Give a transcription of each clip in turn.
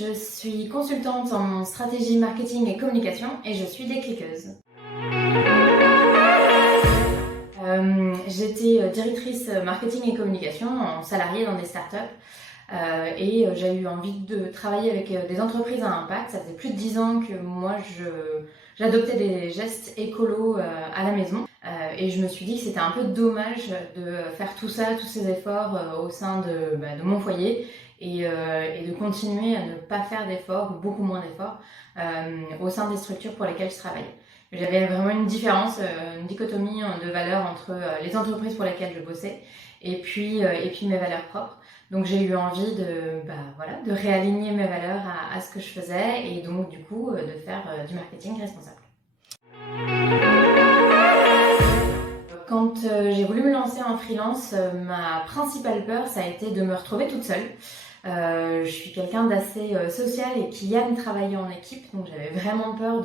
je suis consultante en stratégie marketing et communication et je suis décliqueuse. J'étais directrice marketing et communication en salariée dans des startups et j'ai eu envie de travailler avec des entreprises à impact. Ça faisait plus de 10 ans que moi j'adoptais des gestes écolos à la maison et je me suis dit que c'était un peu dommage de faire tout ça, tous ces efforts au sein de mon foyer et de continuer à ne pas faire d'efforts, ou beaucoup moins d'efforts, au sein des structures pour lesquelles je travaille. J'avais vraiment une différence, une dichotomie de valeurs entre les entreprises pour lesquelles je bossais et puis mes valeurs propres. Donc j'ai eu envie de réaligner mes valeurs à ce que je faisais et donc du coup de faire du marketing responsable. Quand j'ai voulu me lancer en freelance, ma principale peur, ça a été de me retrouver toute seule. Je suis quelqu'un d'assez social et qui aime travailler en équipe, donc j'avais vraiment peur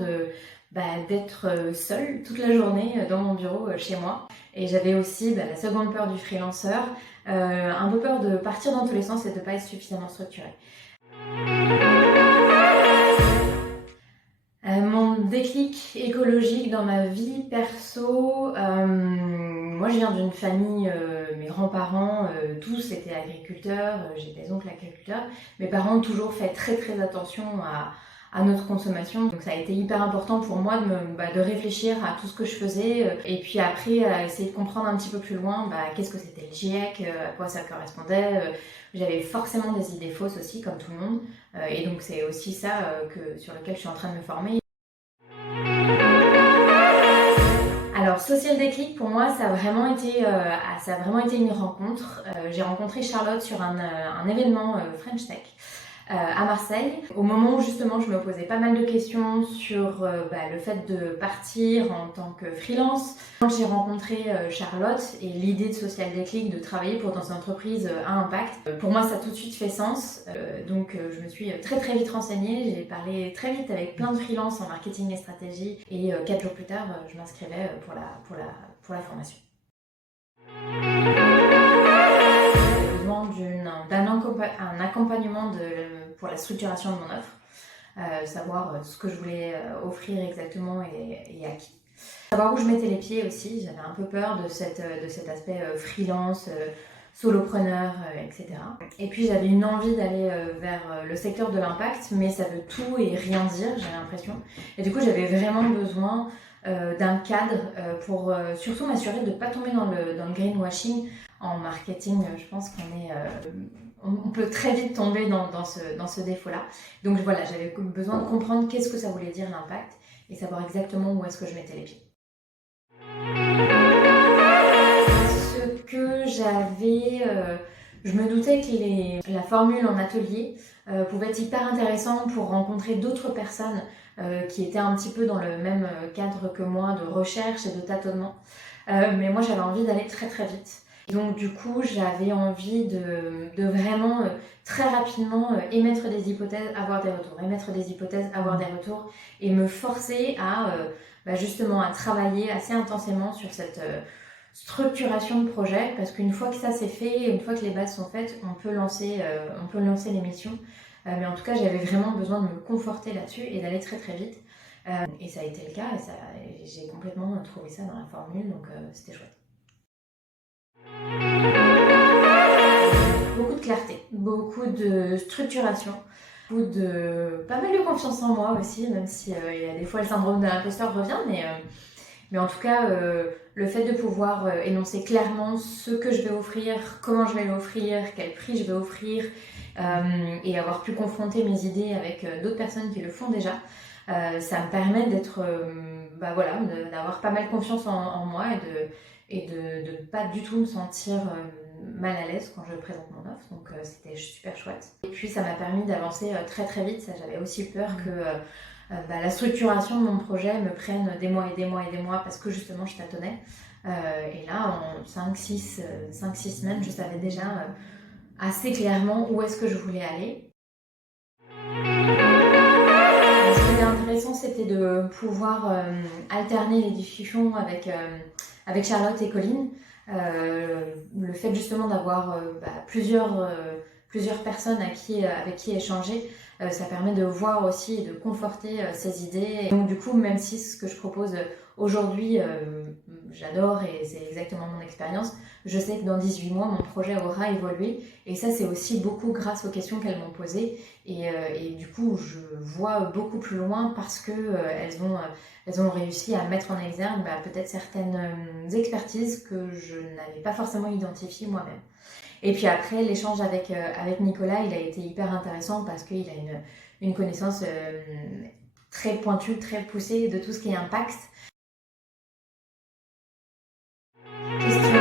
d'être seule toute la journée dans mon bureau chez moi. Et j'avais aussi la seconde peur du freelanceur, un peu peur de partir dans tous les sens et de ne pas être suffisamment structurée. Mon déclic écologique dans ma vie perso, moi je viens d'une famille, mes grands-parents tous étaient agriculteurs, j'ai des oncles agriculteurs. Mes parents ont toujours fait très très attention à notre consommation, donc ça a été hyper important pour moi de réfléchir à tout ce que je faisais et puis après essayer de comprendre un petit peu plus loin qu'est-ce que c'était le GIEC, à quoi ça correspondait. J'avais forcément des idées fausses aussi comme tout le monde et donc c'est aussi ça sur lequel je suis en train de me former. Alors, Social Déclic, pour moi, ça a vraiment été une rencontre. J'ai rencontré Charlotte sur un événement French Tech à Marseille, au moment où justement je me posais pas mal de questions sur le fait de partir en tant que freelance. Quand j'ai rencontré Charlotte et l'idée de Social Déclic de travailler dans une entreprise à impact, pour moi ça a tout de suite fait sens. Donc je me suis très très vite renseignée, j'ai parlé très vite avec plein de freelances en marketing et stratégie et 4 jours plus tard je m'inscrivais pour la formation. Un accompagnement pour la structuration de mon offre, savoir ce que je voulais offrir exactement et à qui. Savoir où je mettais les pieds aussi, j'avais un peu peur de cet aspect freelance, solopreneur, etc. Et puis j'avais une envie d'aller vers le secteur de l'impact, mais ça veut tout et rien dire, j'ai l'impression. Et du coup j'avais vraiment besoin d'un cadre pour surtout m'assurer de ne pas tomber dans le greenwashing. En marketing, je pense on peut très vite tomber dans ce défaut-là. Donc voilà, j'avais besoin de comprendre qu'est-ce que ça voulait dire l'impact et savoir exactement où est-ce que je mettais les pieds. Ce que je me doutais que la formule en atelier pouvait être hyper intéressante pour rencontrer d'autres personnes qui étaient un petit peu dans le même cadre que moi de recherche et de tâtonnement. Mais moi j'avais envie d'aller très très vite. Donc du coup j'avais envie de vraiment très rapidement émettre des hypothèses, avoir des retours, émettre des hypothèses, avoir des retours et me forcer à justement à travailler assez intensément sur cette structuration de projet, parce qu'une fois que ça c'est fait, une fois que les bases sont faites, on peut lancer l'émission. Mais en tout cas j'avais vraiment besoin de me conforter là-dessus et d'aller très très vite. Et ça a été le cas et j'ai complètement trouvé ça dans la formule, donc c'était chouette. Beaucoup de clarté, beaucoup de structuration, pas mal de confiance en moi aussi, même si il y a des fois le syndrome de l'imposteur revient, mais en tout cas le fait de pouvoir énoncer clairement ce que je vais offrir, comment je vais l'offrir, quel prix je vais offrir et avoir pu confronter mes idées avec d'autres personnes qui le font déjà, ça me permet d'avoir pas mal confiance en moi et de pas du tout me sentir mal à l'aise quand je présente mon offre, donc c'était super chouette. Et puis ça m'a permis d'avancer très très vite. Ça, j'avais aussi peur que la structuration de mon projet me prenne des mois et des mois et des mois parce que justement je tâtonnais. Et là en 5-6 semaines je savais déjà assez clairement où est-ce que je voulais aller. Ce qui était intéressant, c'était de pouvoir alterner les discussions avec Charlotte et Colline. Le fait justement d'avoir plusieurs personnes avec qui échanger ça permet de voir aussi et de conforter ses idées. Et donc du coup, même si ce que je propose aujourd'hui, j'adore et c'est exactement mon expérience, je sais que dans 18 mois, mon projet aura évolué. Et ça, c'est aussi beaucoup grâce aux questions qu'elles m'ont posées. Et du coup, je vois beaucoup plus loin parce que elles ont réussi à mettre en exergue peut-être certaines expertises que je n'avais pas forcément identifiées moi-même. Et puis après, l'échange avec Nicolas, il a été hyper intéressant parce qu'il a une connaissance très pointue, très poussée de tout ce qui est impact. Question,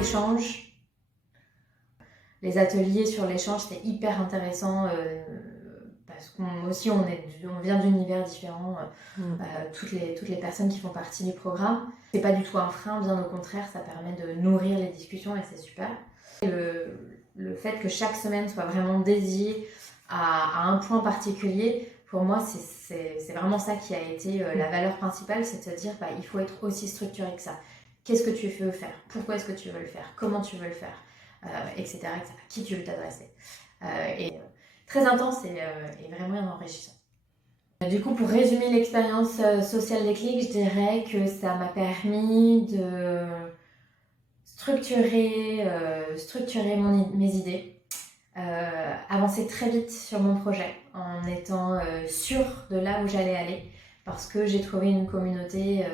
échange. Les ateliers sur l'échange, c'est hyper intéressant parce qu'on aussi on vient d'univers différents. Toutes les personnes qui font partie du programme, c'est pas du tout un frein, bien au contraire, ça permet de nourrir les discussions et c'est super. Le fait que chaque semaine soit vraiment dédiée à un point particulier, pour moi, c'est vraiment ça qui a été la valeur principale, c'est de se dire il faut être aussi structuré que ça. Qu'est-ce que tu veux faire? Pourquoi est-ce que tu veux le faire? Comment tu veux le faire? Etc., etc. Qui tu veux t'adresser? Très intense et vraiment enrichissant. Du coup, pour résumer l'expérience sociale déclic, je dirais que ça m'a permis de structurer mes idées, avancer très vite sur mon projet en étant sûre de là où j'allais aller parce que j'ai trouvé une communauté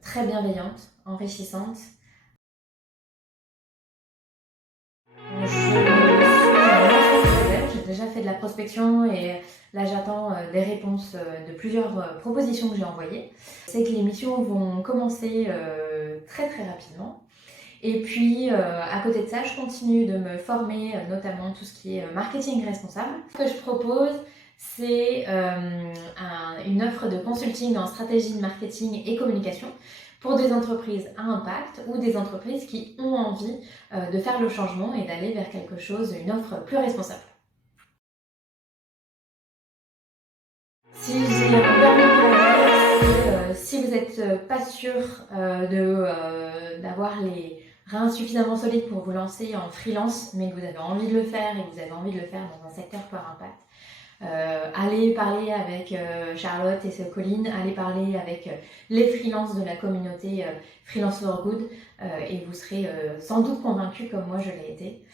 très bienveillante, enrichissante. J'ai déjà fait de la prospection et là j'attends des réponses de plusieurs propositions que j'ai envoyées. Je sais que les missions vont commencer très très rapidement. Et puis à côté de ça, je continue de me former, notamment tout ce qui est marketing responsable. Ce que je propose, c'est une offre de consulting en stratégie de marketing et communication pour des entreprises à impact ou des entreprises qui ont envie de faire le changement et d'aller vers quelque chose, une offre plus responsable. Si j'ai un dernier mot à dire, si vous n'êtes pas sûr d'avoir les reins suffisamment solides pour vous lancer en freelance, mais que vous avez envie de le faire et que vous avez envie de le faire dans un secteur par impact, allez parler avec Charlotte et Colline, allez parler avec les freelances de la communauté Freelance for Good et vous serez sans doute convaincus comme moi je l'ai été.